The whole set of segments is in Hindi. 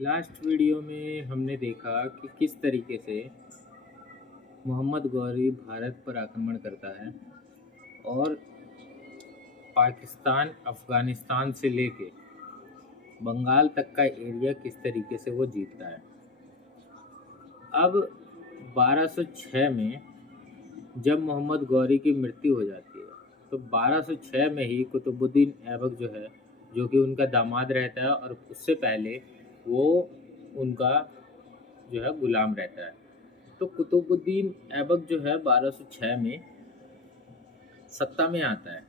लास्ट वीडियो में हमने देखा कि किस तरीके से मोहम्मद गौरी भारत पर आक्रमण करता है और पाकिस्तान अफ़गानिस्तान से लेके बंगाल तक का एरिया किस तरीके से वो जीतता है। अब 1206 में जब मोहम्मद गौरी की मृत्यु हो जाती है तो 1206 में ही कुतुबुद्दीन ऐबक जो है, जो कि उनका दामाद रहता है और उससे पहले वो उनका जो है गुलाम रहता है। तो कुतुबुद्दीन ऐबक जो है 1206 में सत्ता में आता है।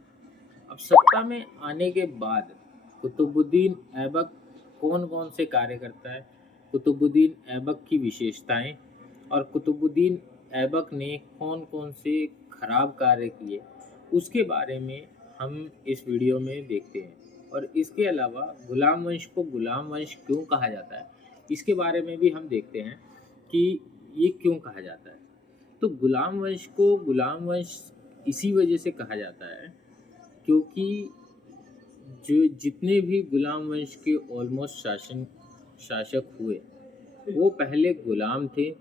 अब सत्ता में आने के बाद कुतुबुद्दीन ऐबक कौन कौन से कार्य करता है, कुतुबुद्दीन ऐबक की विशेषताएं और कुतुबुद्दीन ऐबक ने कौन कौन से खराब कार्य किए, उसके बारे में हम इस वीडियो में देखते हैं। और इसके अलावा गुलाम वंश को गुलाम वंश क्यों कहा जाता है, इसके बारे में भी हम देखते हैं कि ये क्यों कहा जाता है। तो गुलाम वंश को गुलाम वंश इसी वजह से कहा जाता है क्योंकि जो जितने भी गुलाम वंश के ऑलमोस्ट शासक हुए वो पहले गुलाम थे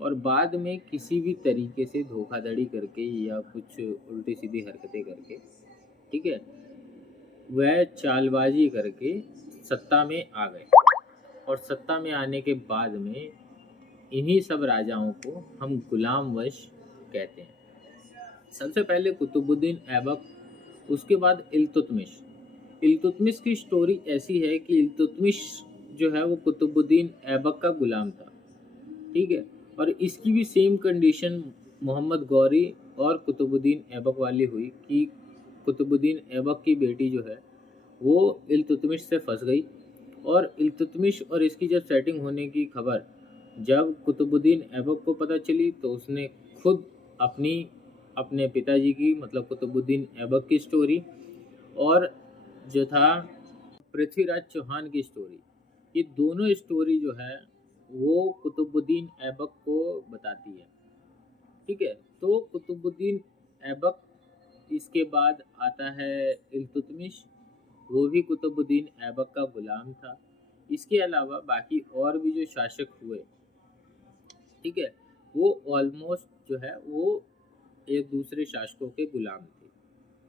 और बाद में किसी भी तरीके से धोखाधड़ी करके या कुछ उल्टी सीधी हरकतें करके, ठीक है, वह चालबाजी करके सत्ता में आ गए। और सत्ता में आने के बाद में इन्हीं सब राजाओं को हम गुलाम वंश कहते हैं। सबसे पहले कुतुबुद्दीन ऐबक, उसके बाद इल्तुतमिश। इल्तुतमिश की स्टोरी ऐसी है कि इल्तुतमिश जो है वो कुतुबुद्दीन ऐबक का गुलाम था, ठीक है। और इसकी भी सेम कंडीशन मोहम्मद गौरी और कुतुबुद्दीन ऐबक वाली हुई कि कुतुबुद्दीन ऐबक की बेटी जो है वो इल्तुतमिश से फंस गई। और इल्तुतमिश और इसकी जब सेटिंग होने की खबर जब कुतुबुद्दीन ऐबक को पता चली तो उसने खुद अपने पिताजी की, मतलब कुतुबुद्दीन ऐबक की स्टोरी और जो था पृथ्वीराज चौहान की स्टोरी, ये दोनों स्टोरी जो है वो कुतुबुद्दीन ऐबक को बताती है, ठीक है। तो कुतुबुद्दीन ऐबक, इसके बाद आता है इल्तुतमिश, वो भी कुतुबुद्दीन ऐबक का गुलाम था। इसके अलावा बाकी और भी जो शासक हुए, ठीक है, वो ऑलमोस्ट जो है वो एक दूसरे शासकों के गुलाम थे,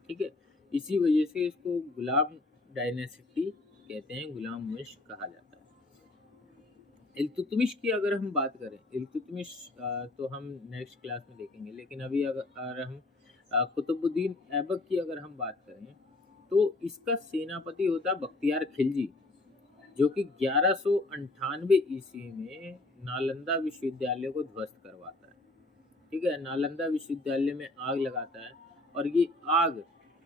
ठीक है। इसी वजह से इसको गुलाम डायनेसिटी कहते हैं, गुलाम वंश कहा जाता है। इल्तुतमिश की अगर हम बात करें, इल्तुतमिश तो हम नेक्स्ट क्लास में देखेंगे, लेकिन अभी अगर हम कुतुबुद्दीन ऐबक की अगर हम बात करें तो इसका सेनापति होता बख्तियार खिलजी, जो कि 1198 ईस्वी में नालंदा विश्वविद्यालय को ध्वस्त करवाता है, ठीक है। नालंदा विश्वविद्यालय में आग लगाता है और ये आग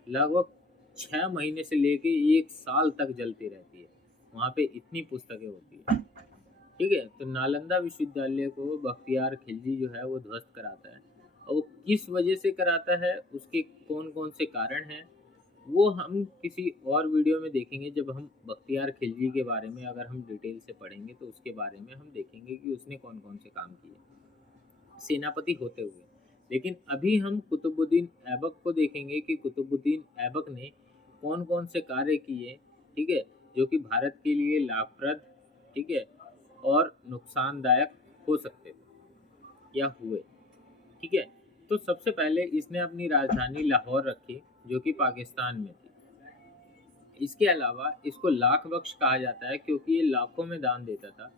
लगभग 6 महीने से लेके 1 साल तक जलती रहती है। वहाँ पे इतनी पुस्तकें होती है, ठीक है। तो नालंदा विश्वविद्यालय को बख्तियार खिलजी जो है वो ध्वस्त कराता है और वो किस वजह से कराता है, उसके कौन कौन से कारण हैं, वो हम किसी और वीडियो में देखेंगे। जब हम बख्तियार खिलजी के बारे में अगर हम डिटेल से पढ़ेंगे तो उसके बारे में हम देखेंगे कि उसने कौन कौन से काम किए सेनापति होते हुए। लेकिन अभी हम कुतुबुद्दीन ऐबक को देखेंगे कि कुतुबुद्दीन ऐबक ने कौन कौन से कार्य किए, ठीक है, जो कि भारत के लिए लाभप्रद, ठीक है, और नुकसानदायक हो सकते थे या हुए, ठीक है। तो सबसे पहले इसने अपनी राजधानी लाहौर रखी, जो कि पाकिस्तान में थी। इसके अलावा इसको लाख बख्श कहा जाता है क्योंकि ये लाखों में दान देता था।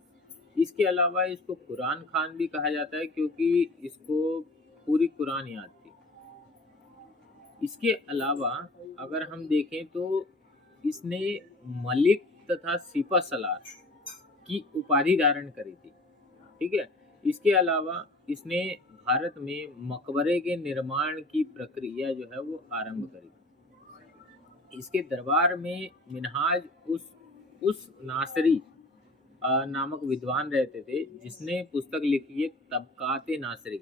इसके अलावा इसको कुरान खान भी कहा जाता है क्योंकि इसको पूरी कुरान याद थी। इसके अलावा अगर हम देखें तो इसने मलिक तथा सिपह सलार की उपाधि धारण करी थी, ठीक है। इसके अलावा इसने भारत में मकबरे के निर्माण की प्रक्रिया जो है वो आरंभ करी। इसके दरबार में मिनहाज उस नासरी नामक विद्वान रहते थे जिसने पुस्तक लिखी है तबकात नासरी।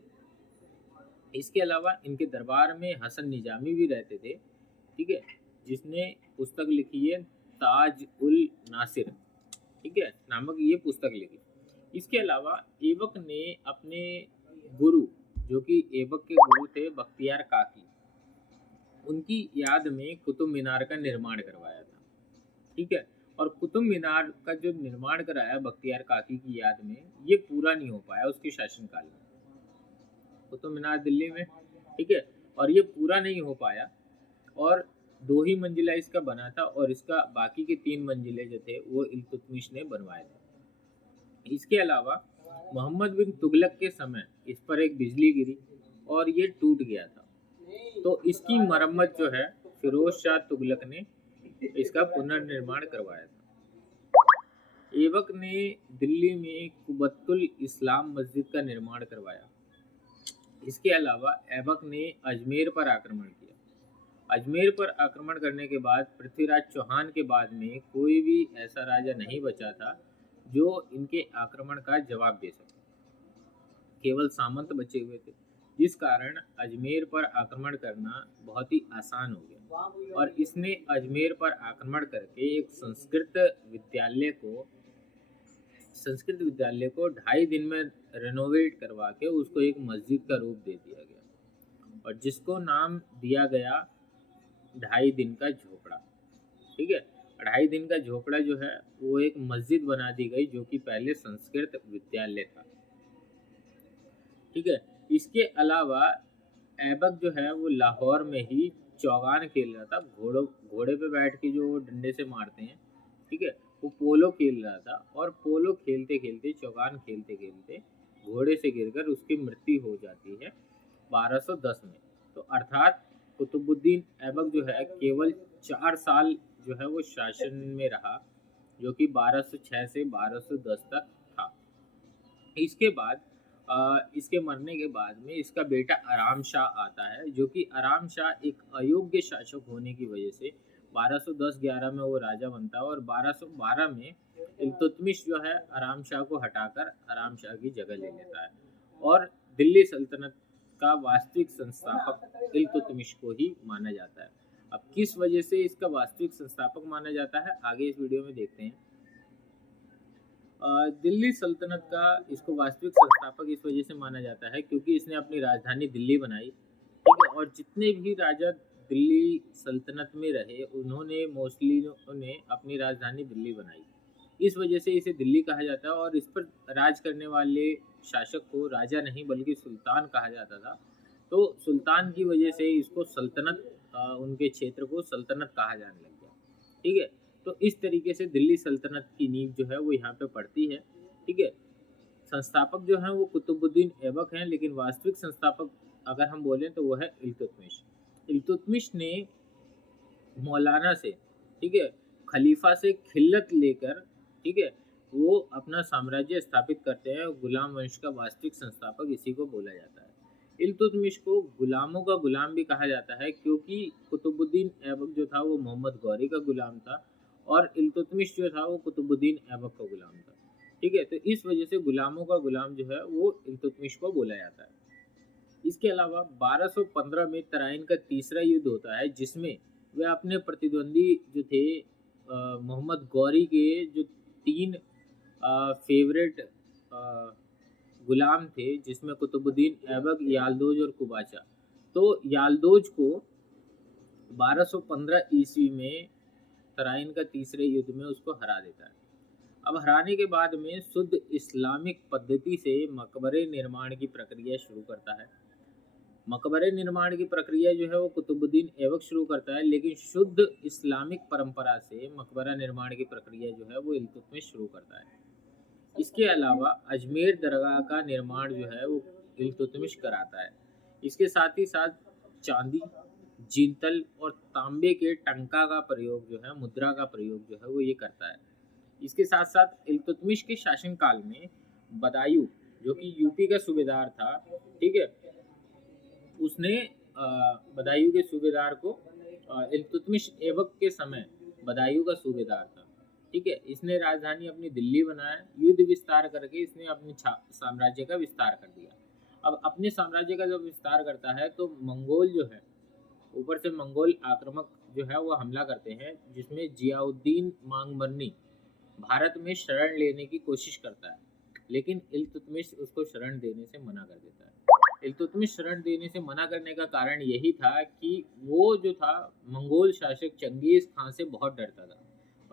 इसके अलावा इनके दरबार में हसन निजामी भी रहते थे, ठीक है, जिसने पुस्तक लिखी है ताज उल नासिर, ठीक है, नामक ये पुस्तक लिखी। इसके अलावा ऐबक ने अपने गुरु, जो कि ऐबक के गुरु थे बख्तियार काकी, उनकी याद में कुतुब मीनार का निर्माण करवाया था, ठीक है। और कुतुब मीनार का जो निर्माण कराया बख्तियार काकी की याद में, ये पूरा नहीं हो पाया उसके शासनकाल में। कुतुब मीनार दिल्ली में, ठीक है, और ये पूरा नहीं हो पाया, और 2 ही मंजिला इसका बना था, और इसका बाकी के 3 मंजिले जो थे वो इल्तुतमिश ने बनवाए थे। इसके अलावा मोहम्मद बिन तुगलक के समय इस पर एक बिजली गिरी और ये टूट गया था, तो इसकी मरम्मत जो है फिरोज शाह तुगलक ने इसका पुनर्निर्माण करवाया था। ऐबक ने दिल्ली में कुबतुल इस्लाम मस्जिद का निर्माण करवाया। इसके अलावा ऐबक ने अजमेर पर आक्रमण किया। अजमेर पर आक्रमण करने के बाद पृथ्वीराज चौहान के बाद में कोई भी ऐसा राजा नहीं बचा था जो इनके आक्रमण का जवाब दे सके। केवल सामंत बचे हुए थे, जिस कारण अजमेर पर आक्रमण करना बहुत ही आसान हो गया, और इसने अजमेर पर आक्रमण करके एक संस्कृत विद्यालय को 2.5 दिन में रेनोवेट करवा के उसको एक मस्जिद का रूप दे दिया गया, और जिसको नाम दिया गया 2.5 दिन का झोपड़ा। ठीक है, 2.5 दिन का झोपड़ा जो है वो एक मस्जिद बना दी गई, जो कि पहले संस्कृत विद्यालय था। ठीक है, इसके अलावा ऐबक जो है वो लाहौर में ही चौगान खेल रहा था, घोड़े पे बैठ के जो डंडे से मारते हैं, ठीक है, वो पोलो खेल रहा था, और पोलो खेलते खेलते, चौगान खेलते खेलते घोड़े से गिरकर उसकी मृत्यु हो जाती है 1210 में। तो अर्थात कुतुबुद्दीन ऐबक जो है केवल 4 साल जो है वो शासन में रहा, जो कि 1206 से 1210 तक था। इसके बाद इसके मरने के बाद में इसका बेटा आराम शाह आता है, जो कि आराम शाह एक अयोग्य शासक होने की वजह से 1210-11 में वो राजा बनता है, और 1212 में इल्तुतमिश जो है आराम शाह को हटाकर आराम शाह की जगह ले लेता है, और दिल्ली सल्तनत का वास्तविक संस्थापक इल्तुतमिश को ही माना जाता है। अब किस वजह से इसका वास्तविक संस्थापक माना जाता है, आगे इस वीडियो में देखते हैं। दिल्ली सल्तनत का इसको वास्तविक संस्थापक इस वजह से माना जाता है क्योंकि इसने अपनी राजधानी दिल्ली बनाई, ठीक है, और जितने भी राजा दिल्ली सल्तनत में रहे उन्होंने मोस्टली अपनी राजधानी दिल्ली बनाई, इस वजह से इसे दिल्ली कहा जाता है, और इस पर राज करने वाले शासक को राजा नहीं बल्कि सुल्तान कहा जाता था। तो सुल्तान की वजह से इसको सल्तनत, उनके क्षेत्र को सल्तनत कहा जाने लग गया। ठीक है, तो इस तरीके से दिल्ली सल्तनत की नींव जो है वो यहाँ पे पड़ती है। ठीक है, संस्थापक जो है वो कुतुबुद्दीन ऐबक हैं, लेकिन वास्तविक संस्थापक अगर हम बोलें तो वो है इल्तुतमिश। इल्तुतमिश ने मौलाना से, ठीक है, खलीफा से खिल्लत लेकर, ठीक है, वो अपना साम्राज्य स्थापित करते हैं, और गुलाम वंश का वास्तविक संस्थापक इसी को बोला जाता है। इल्तुतमिश को गुलामों का गुलाम भी कहा जाता है क्योंकि कुतुबुद्दीन ऐबक जो था वो मोहम्मद गौरी का गुलाम था, और इल्तुतमिश जो था वो कुतुबुद्दीन ऐबक का गुलाम था। ठीक है, तो इस वजह से गुलामों का गुलाम जो है वो इल्तुतमिश को बोला जाता है। इसके अलावा 1215 में तराइन का तीसरा युद्ध होता है, जिसमें वे अपने प्रतिद्वंदी जो थे मोहम्मद गौरी के जो 3 फेवरेट गुलाम थे, जिसमें कुतुबुद्दीन ऐबक, यालदोज और कुबाचा, तो यालदोज को 1215 ईस्वी में तराइन का तीसरे युद्ध में उसको हरा देता है। अब हराने के बाद में शुद्ध इस्लामिक पद्धति से मकबरे निर्माण की प्रक्रिया शुरू करता है। मकबरे निर्माण की प्रक्रिया जो है वो कुतुबुद्दीन ऐबक शुरू करता है, लेकिन शुद्ध इस्लामिक परंपरा से मकबरा निर्माण की प्रक्रिया जो है वो इल्तुतमिश शुरू करता है। इसके अलावा अजमेर दरगाह का निर्माण जो है वो इल्तुतमिश कराता है। इसके साथ ही साथ चांदी, जिंतल और तांबे के टंका का प्रयोग जो है, मुद्रा का प्रयोग जो है वो ये करता है। इसके साथ साथ इल्तुतमिश के शासनकाल में बदायूं, जो कि यूपी का सूबेदार था, ठीक है, उसने बदायूं के सूबेदार को, इल्तुतमिश ऐबक के समय बदायूं का सूबेदार था, ठीक है, इसने राजधानी अपनी दिल्ली बनाया, युद्ध विस्तार करके इसने अपने साम्राज्य का विस्तार कर दिया। अब अपने साम्राज्य का जब विस्तार करता है तो मंगोल जो है, ऊपर से मंगोल आक्रमक जो है वो हमला करते हैं, जिसमें जियाउद्दीन मांगमरनी भारत में शरण लेने की कोशिश करता है, लेकिन इल्तुतमिश उसको शरण देने से मना कर देता है। इल्तुतमिश शरण देने से मना करने का कारण यही था कि वो जो था मंगोल शासक चंगेज खान से बहुत डरता था,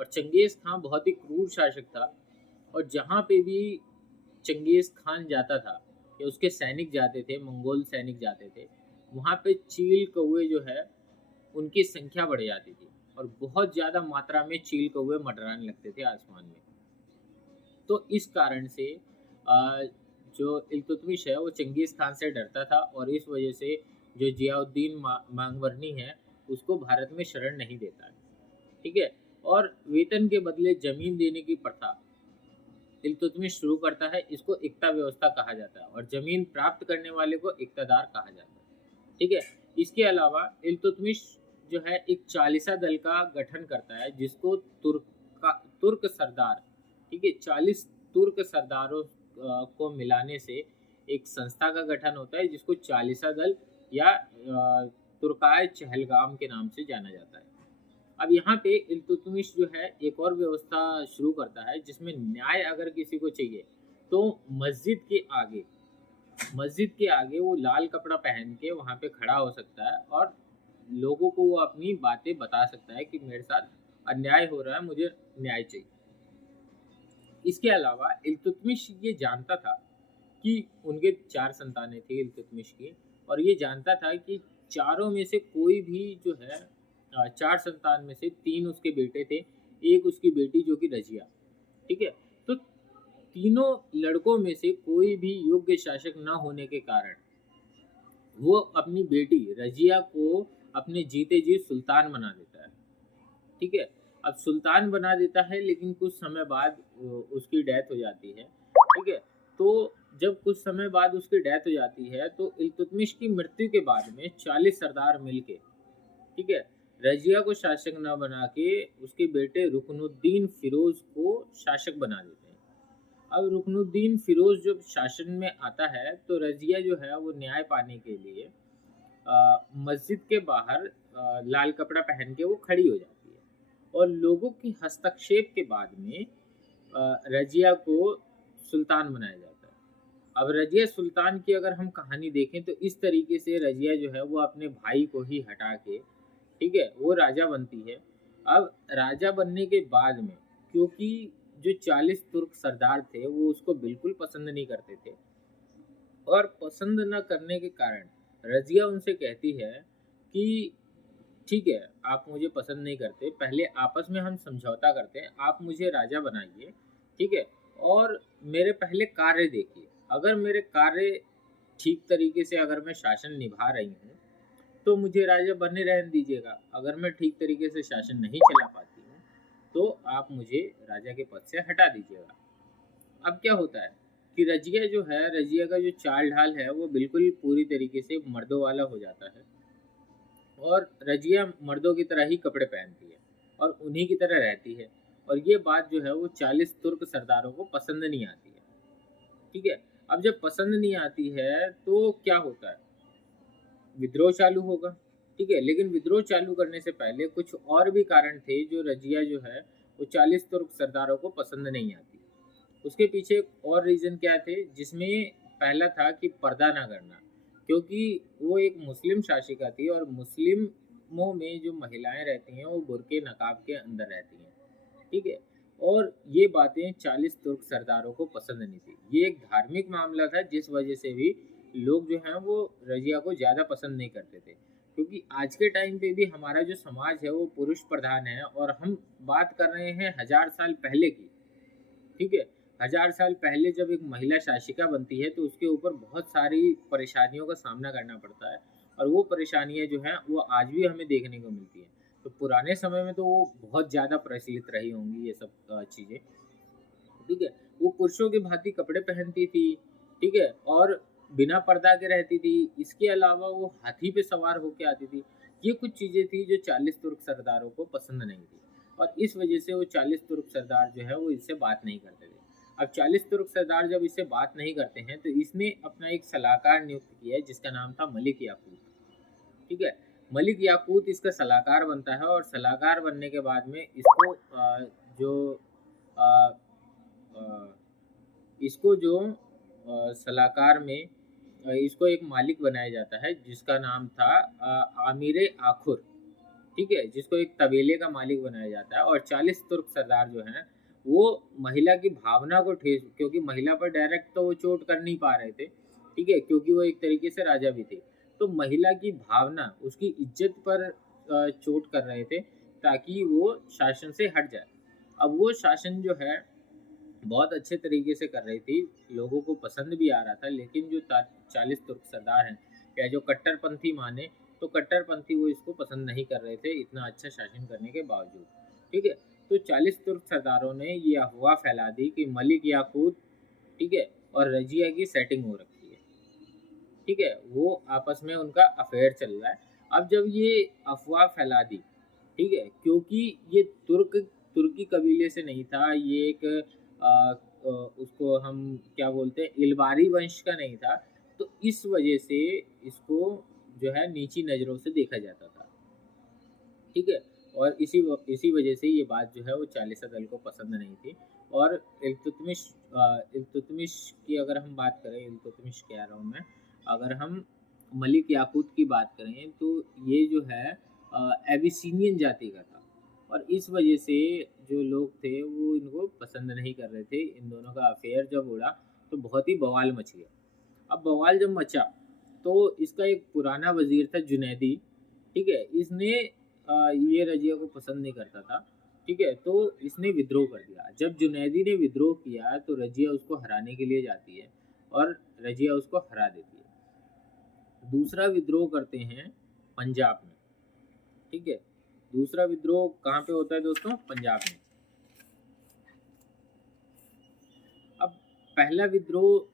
और चंगेज़ खां बहुत ही क्रूर शासक था। और जहाँ पे भी चंगेज़ खान जाता था या उसके सैनिक जाते थे, मंगोल सैनिक जाते थे, वहाँ पे चील कौवे जो है उनकी संख्या बढ़ जाती थी और बहुत ज़्यादा मात्रा में चील कौवे मंडराने लगते थे आसमान में। तो इस कारण से अ, जो इल्तुतमिश है वो चंगेज़ खान से डरता था और इस वजह से जो जियाउद्दीन मांगवरनी है उसको भारत में शरण नहीं देता है। ठीक है? और वेतन के बदले ज़मीन देने की प्रथा इल्तुतमिश शुरू करता है। इसको इक्ता व्यवस्था कहा जाता है और ज़मीन प्राप्त करने वाले को इक्तादार कहा जाता है। ठीक है? इसके अलावा इल्तुतमिश जो है एक चालीसा दल का गठन करता है जिसको तुर्क सरदार, ठीक है, 40 तुर्क सरदारों को मिलाने से एक संस्था का गठन होता है जिसको चालीसा दल या तुर्काय चहलगाम के नाम से जाना जाता है। अब यहाँ पे इल्तुतमिश जो है एक और व्यवस्था शुरू करता है जिसमें न्याय अगर किसी को चाहिए तो मस्जिद के आगे वो लाल कपड़ा पहन के वहाँ पे खड़ा हो सकता है और लोगों को वो अपनी बातें बता सकता है कि मेरे साथ अन्याय हो रहा है, मुझे न्याय चाहिए। इसके अलावा इल्तुतमिश ये जानता था कि उनके 4 संतानें थी इल्तुतमिश की और ये जानता था कि चारों में से कोई भी जो है 4 संतान में से 3 उसके बेटे थे, 1 उसकी बेटी जो कि रज़िया, ठीक है? तो तीनों लड़कों में से कोई भी योग्य शासक न होने के कारण वो अपनी बेटी रज़िया को अपने जीते जी सुल्तान बना देता है। ठीक है? अब सुल्तान बना देता है लेकिन कुछ समय बाद उसकी डेथ हो जाती है। ठीक है? तो जब कुछ समय बाद उसकी डेथ हो जाती है तो इल्तुतमिश की मृत्यु के बाद में 40 सरदार मिलके, ठीक है, रज़िया को शासक न बना के उसके बेटे रुकनुद्दीन फिरोज को शासक बना देते हैं। अब रुकनुद्दीन फिरोज जब शासन में आता है तो रज़िया जो है वो न्याय पाने के लिए मस्जिद के बाहर लाल कपड़ा पहन के वो खड़ी हो जाती है और लोगों की हस्तक्षेप के बाद में रज़िया को सुल्तान बनाया जाता है। अब रज़िया सुल्तान की अगर हम कहानी देखें तो इस तरीके से रज़िया जो है वो अपने भाई को ही हटा के, ठीक है, वो राजा बनती है। अब राजा बनने के बाद में क्योंकि जो 40 तुर्क सरदार थे वो उसको बिल्कुल पसंद नहीं करते थे और पसंद न करने के कारण रज़िया उनसे कहती है कि ठीक है, आप मुझे पसंद नहीं करते, पहले आपस में हम समझौता करते हैं, आप मुझे राजा बनाइए, ठीक है? और मेरे पहले कार्य देखिए, अगर मेरे कार्य ठीक तरीके से अगर मैं शासन निभा रही हूँ, तो मुझे राजा बने रहने दीजिएगा। अगर मैं ठीक तरीके से शासन नहीं चला पाती हूँ, तो आप मुझे राजा के पद से हटा दीजिएगा। अब क्या होता है कि रज़िया जो है, रज़िया का जो चाल-ढाल है, वो बिल्कुल पूरी तरीके से मर्दों वाला हो जाता है और रज़िया मर्दों की तरह ही कपड़े पहनती है और उन्हीं की तरह रहती है और ये बात जो है वो 40 तुर्क सरदारों को पसंद नहीं आती है, ठीक है? अब जब पसंद नहीं आती है, तो क्या होता है? विद्रोह चालू होगा, ठीक है? लेकिन विद्रोह चालू करने से पहले कुछ और भी कारण थे जो रज़िया जो है, वो 40 तुर्क सरदारों को पसंद नहीं आती। उसके पीछे एक और रीज़न क्या थे, जिसमें पहला था कि पर्दा ना करना, क्योंकि वो एक मुस्लिम शासिका थी और मुस्लिमों में जो महिलाएँ रहती हैं, वो बुर्के नकाब के अंदर रहती हैं, ठीक है? और ये बातें 40 तुर्क सरदारों को पसंद नहीं थी। ये एक धार्मिक मामला था जिस वजह से भी लोग जो हैं वो रज़िया को ज़्यादा पसंद नहीं करते थे। क्योंकि आज के टाइम पे भी हमारा जो समाज है वो पुरुष प्रधान है और हम बात कर रहे हैं 1000 साल पहले की, ठीक है? 1000 साल पहले जब एक महिला शासिका बनती है तो उसके ऊपर बहुत सारी परेशानियों का सामना करना पड़ता है और वो परेशानियाँ जो हैं वो आज भी हमें देखने को मिलती हैं। तो पुराने समय में तो वो बहुत ज़्यादा प्रचलित रही होंगी ये सब चीज़ें, ठीक है? वो पुरुषों की भांति कपड़े पहनती थी, ठीक है? और बिना पर्दा के रहती थी। इसके अलावा वो हाथी पे सवार होके आती थी। ये कुछ चीज़ें थी जो 40 तुर्क सरदारों को पसंद नहीं थी और इस वजह से वो 40 तुर्क सरदार जो है वो इससे बात नहीं करते थे। अब 40 तुर्क सरदार जब इससे बात नहीं करते हैं तो इसने अपना एक सलाहकार नियुक्त किया है जिसका नाम था मलिक याकूत, ठीक है? मलिक याकूत इसका सलाहकार बनता है और सलाहकार बनने के बाद में इसको जो अ अ, इसको जो सलाहकार में इसको एक मालिक बनाया जाता है जिसका नाम था आमिर आखुर, ठीक है, जिसको एक तबेले का मालिक बनाया जाता है, और 40 तुर्क सरदार जो हैं वो महिला की भावना को ठेस, क्योंकि महिला पर डायरेक्ट तो वो चोट कर नहीं पा रहे थे, ठीक है, क्योंकि वो एक तरीके से राजा भी थे। तो महिला की भावना, उसकी इज्जत पर चोट कर रहे थे, ताकि वो शासन से हट जाए। अब वो शासन जो है बहुत अच्छे तरीके से कर रही थी, लोगों को पसंद भी आ रहा था, लेकिन जो 40 तुर्क सरदार हैं, या जो कट्टरपंथी माने, तो कट्टरपंथी वो इसको पसंद नहीं कर रहे थे, इतना अच्छा शासन करने के बावजूद। ठीक है, तो 40 तुर्क सरदारों ने ये अफवाह फैला दी कि मलिक याकूत, ठीक है, और रजिया की सेटिंग हो रखी है। ठीक है, वो आपस में उनका अफेयर चल रहा है। अब जब ये अफवाह फैला दी, ठीक है, क्योंकि ये तुर्की कबीले से नहीं था, ये एक उसको हम क्या बोलते हैं, इलबारी वंश का नहीं था, तो इस वजह से इसको जो है नीची नज़रों से देखा जाता था। ठीक है, और इसी वजह से ये बात जो है वो चालीसा दल को पसंद नहीं थी। और इल्तुतमिश की अगर हम बात करें, इल्तुतमिश कह रहा हूँ मैं, अगर हम मलिक याकूत की बात करें, तो ये जो है एबिसीनियन जाति का था, और इस वजह से जो लोग थे वो इनको पसंद नहीं कर रहे थे। इन दोनों का अफेयर जब उड़ा तो बहुत ही बवाल मच गया। अब बवाल जब मचा, तो इसका एक पुराना वजीर था जुनैदी, ठीक है, इसने ये रजिया को पसंद नहीं करता था, ठीक है, तो इसने विद्रोह कर दिया। जब जुनैदी ने विद्रोह किया तो रजिया उसको हराने के लिए जाती है, और रजिया उसको हरा देती है। दूसरा विद्रोह करते हैं पंजाब में, ठीक है, दूसरा विद्रोह कहाँ पे होता है दोस्तों? पंजाब में। अब पहला विद्रोह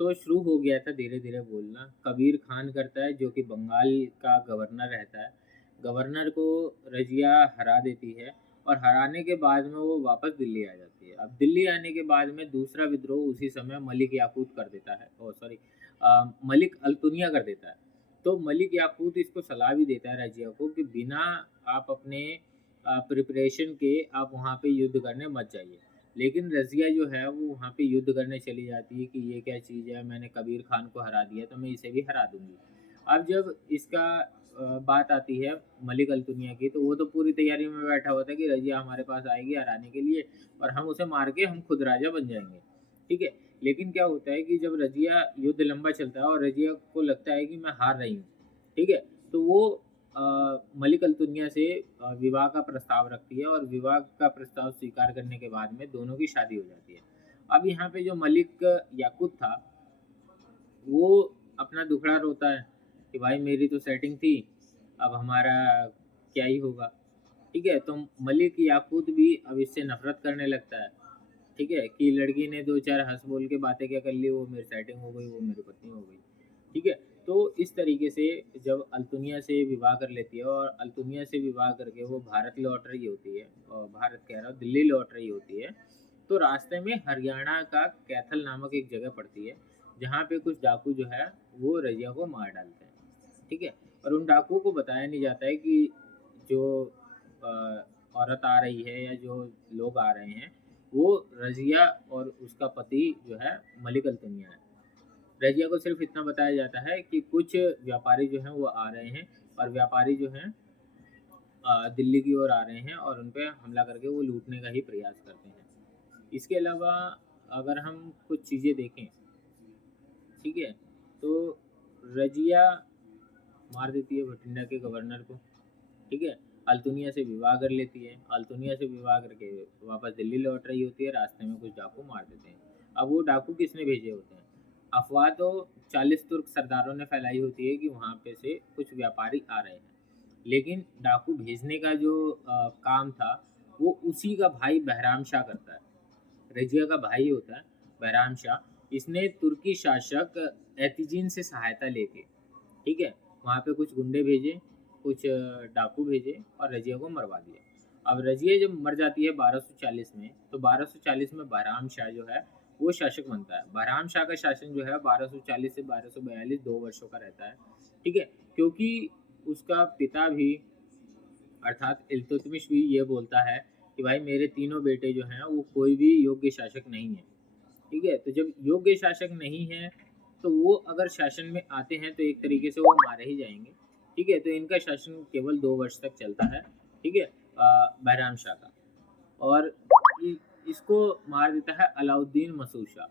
तो शुरू हो गया था धीरे धीरे बोलना। कबीर खान करता है, जो कि बंगाल का गवर्नर रहता है। गवर्नर को रजिया हरा देती है, और हराने के बाद में वो वापस दिल्ली आ जाती है। अब दिल्ली आने के बाद में दूसरा विद्रोह उसी समय मलिक याकूत कर देता है, ओ सॉरी, मलिक अल्तुनिया कर देता है। तो मलिक याकूत इसको सलाह भी देता है रजिया को कि बिना आप अपने प्रिपरेशन के आप वहाँ पे युद्ध करने मत जाइए। लेकिन रज़िया जो है वो वहाँ पे युद्ध करने चली जाती है कि ये क्या चीज़ है, मैंने कबीर खान को हरा दिया तो मैं इसे भी हरा दूँगी। अब जब इसका बात आती है मलिक अल्तुनिया की, तो वो तो पूरी तैयारी में बैठा हुआ था कि रज़िया हमारे पास आएगी हराने के लिए, और हम उसे मार के हम खुद राजा बन जाएँगे। ठीक है? लेकिन क्या होता है कि जब रज़िया युद्ध लंबा चलता है और रज़िया को लगता है कि मैं हार रही हूँ, ठीक है? तो वो मलिक अल्तुनिया से विवाह का प्रस्ताव रखती है, और विवाह का प्रस्ताव स्वीकार करने के बाद में दोनों की शादी हो जाती है। अब यहाँ पे जो मलिक याकूत था, वो अपना दुखड़ा रोता है कि भाई मेरी तो सेटिंग थी, अब हमारा क्या ही होगा। ठीक है, तो मलिक याकूत भी अब इससे नफरत करने लगता है। ठीक है, कि लड़की ने 2-4 हँस बोल के बातें क्या कर ली, वो मेरी सेटिंग हो गई, वो मेरी पत्नी हो गई। ठीक है, तो इस तरीके से जब अल्तुनिया से विवाह कर लेती है, और अल्तुनिया से विवाह करके वो भारत लौट रही होती है, और भारत कह रहा हूँ, दिल्ली लौट रही होती है, तो रास्ते में हरियाणा का कैथल नामक एक जगह पड़ती है, जहाँ पे कुछ डाकू जो है वो रजिया को मार डालते हैं। ठीक है, और उन डाकुओं को बताया नहीं जाता है कि जो औरत आ रही है या जो लोग आ रहे हैं, वो रज़िया और उसका पति जो है मलिक अल्तुनिया है। रज़िया को सिर्फ़ इतना बताया जाता है कि कुछ व्यापारी जो हैं वो आ रहे हैं, और व्यापारी जो हैं दिल्ली की ओर आ रहे हैं, और उन पे हमला करके वो लूटने का ही प्रयास करते हैं। इसके अलावा अगर हम कुछ चीज़ें देखें, ठीक है, तो रज़िया मार देती है भटिंडा के गवर्नर को, ठीक है, अल्तुनिया से विवाह कर लेती है, अल्तुनिया से विवाह करके वापस दिल्ली लौट रही होती है, रास्ते में कुछ डाकू मार देते हैं। अब वो डाकू किसने भेजे होते हैं? अफवाह तो 40 तुर्क सरदारों ने फैलाई होती है कि वहाँ पे से कुछ व्यापारी आ रहे हैं, लेकिन डाकू भेजने का जो काम था वो उसी का भाई बहराम शाह करता है। रजिया का भाई होता है बहराम शाह। इसने तुर्की शासक एतिजीन से सहायता लेके, ठीक है, वहाँ पे कुछ गुंडे भेजे, कुछ डाकू भेजे, और रजिया को मरवा दिया। अब रजिया जब मर जाती है 1240 में, तो 1240 में बहराम शाह जो है वो शासक बनता है। बहराम शाह का शासन जो है 1240 से 1242 2 वर्षों का रहता है। ठीक है, क्योंकि उसका पिता भी अर्थात इल्तुतमिश भी ये बोलता है कि भाई मेरे तीनों बेटे जो हैं वो कोई भी योग्य शासक नहीं है। ठीक है, तो जब योग्य शासक नहीं है, तो वो अगर शासन में आते हैं तो एक तरीके से वो मारे ही जाएंगे। ठीक है, तो इनका शासन केवल 2 वर्ष तक चलता है, ठीक है, बहराम शाह का। और इसको मार देता है अलाउद्दीन मसूद शाह,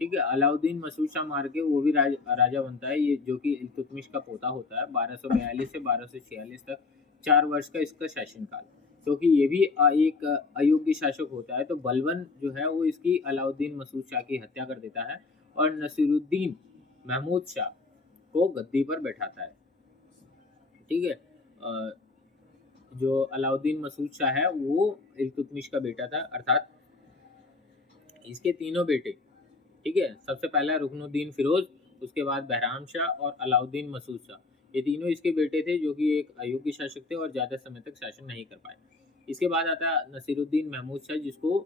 ठीक है। अलाउद्दीन मसूद शाह मार के वो भी राजा बनता है, ये जो कि इल्तुतमिश का पोता होता है। 1242 से 1246 तक 4 वर्ष का इसका शासनकाल, क्योंकि ये भी एक अयोग्य शासक होता है, तो बलबन जो है वो इसकी अलाउद्दीन मसूद शाह की हत्या कर देता है और नसीरुद्दीन महमूद शाह को गद्दी पर बैठाता है, ठीक है। जो अलाउद्दीन मसूद शाह है वो इल्तुतमिश का बेटा था, अर्थात इसके तीनों बेटे, ठीक है। सबसे पहला रुकनुद्दीन फिरोज, उसके बाद बहराम शाह और अलाउद्दीन मसूद शाह, ये तीनों इसके बेटे थे जो कि एक अयोग्य शासक थे और ज़्यादा समय तक शासन नहीं कर पाए। इसके बाद आता है नसीरुद्दीन महमूद शाह, जिसको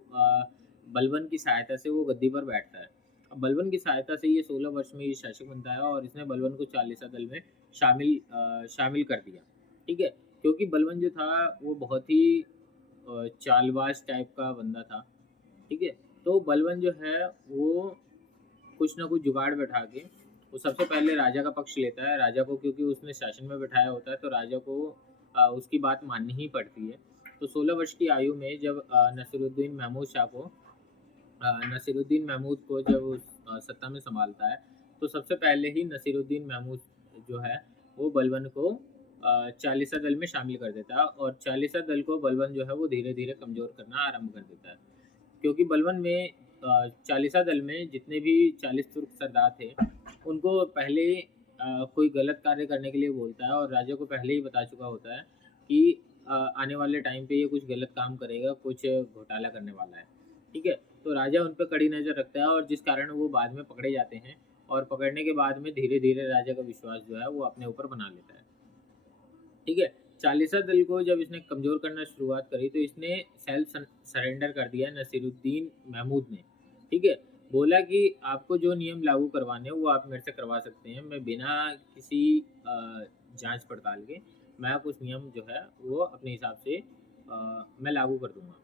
बलबन की सहायता से वो गद्दी पर बैठता है। अब बलबन की सहायता से ये 16 वर्ष में ये शासक बनता है और इसने बलबन को चालीसा दल में शामिल कर दिया, ठीक है। क्योंकि बलबन जो था वो बहुत ही चालबाज टाइप का बंदा था, ठीक है। तो बलबन जो है वो कुछ ना कुछ जुगाड़ बैठा के वो सबसे पहले राजा का पक्ष लेता है। राजा को, क्योंकि उसने शासन में बैठाया होता है, तो राजा को उसकी बात माननी ही पड़ती है। तो 16 वर्ष की आयु में जब नसीरुद्दीन महमूद को जब सत्ता में संभालता है, तो सबसे पहले ही नसीरुद्दीन महमूद जो है वो बलबन को चालीसा दल में शामिल कर देता है और चालीसा दल को बलबन जो है वो धीरे धीरे कमज़ोर करना आरंभ कर देता है। क्योंकि बलबन में चालीसा दल में जितने भी 40 तुर्क सरदार थे, उनको पहले कोई गलत कार्य करने के लिए बोलता है और राजा को पहले ही बता चुका होता है कि आने वाले टाइम पे ये कुछ गलत काम करेगा, कुछ घोटाला करने वाला है, ठीक है। तो राजा उन पर कड़ी नज़र रखता है और जिस कारण वो बाद में पकड़े जाते हैं और पकड़ने के बाद में धीरे धीरे राजा का विश्वास जो है वो अपने ऊपर बना लेता है, ठीक है। चालीसा दल को जब इसने कमज़ोर करना शुरुआत करी, तो इसने सेल्फ सरेंडर कर दिया नसीरुद्दीन महमूद ने, ठीक है। बोला कि आपको जो नियम लागू करवाने हैं वो आप मेरे से करवा सकते हैं, मैं बिना किसी जांच पड़ताल के मैं कुछ नियम जो है वो अपने हिसाब से मैं लागू कर दूंगा,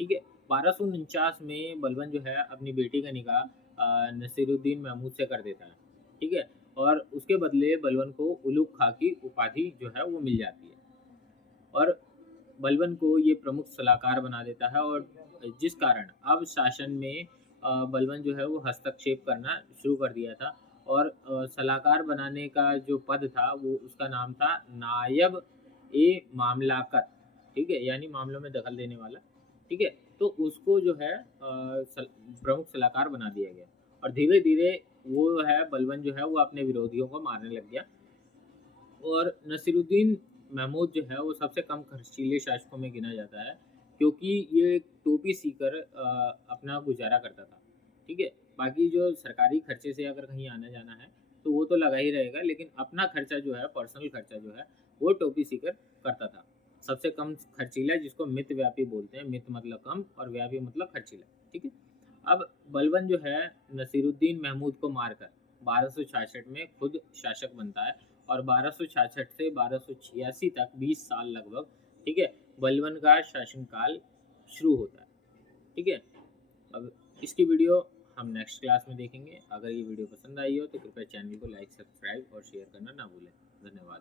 ठीक है। 1249 में बलबन जो है अपनी बेटी का निकाह नसीरुद्दीन महमूद से कर देता है, ठीक है। और उसके बदले बलबन को उलुग खां की उपाधि जो है वो मिल जाती है और बलबन को ये प्रमुख सलाहकार बना देता है। और जिस कारण अब शासन में बलबन जो है वो हस्तक्षेप करना शुरू कर दिया था और सलाहकार बनाने का जो पद था वो उसका नाम था नायब ए मामलाकत, ठीक है, यानी मामलों में दखल देने वाला, ठीक है। तो उसको जो है प्रमुख सलाहकार बना दिया गया और धीरे धीरे वो है बलबन जो है वो अपने विरोधियों को मारने लग गया। और नसीरुद्दीन महमूद जो है वो सबसे कम खर्चीले शासकों में गिना जाता है, क्योंकि ये एक टोपी सीकर अपना गुजारा करता था, ठीक है। बाकी जो सरकारी खर्चे से अगर कहीं आना जाना है तो वो तो लगा ही रहेगा, लेकिन अपना खर्चा जो है, पर्सनल खर्चा जो है, वो टोपी सीकर करता था। सबसे कम खर्चीला, जिसको मित व्यापी बोलते हैं, मित मतलब कम और व्यापी मतलब खर्चीला, ठीक है। अब बलबन जो है नसीरुद्दीन महमूद को मारकर 1266 में खुद शासक बनता है और 1266 से 1286 तक 20 साल लगभग, ठीक है, बलबन का शासनकाल शुरू होता है, ठीक है। अब इसकी वीडियो हम नेक्स्ट क्लास में देखेंगे। अगर ये वीडियो पसंद आई हो तो कृपया चैनल को लाइक, सब्सक्राइब और शेयर करना ना भूलें। धन्यवाद।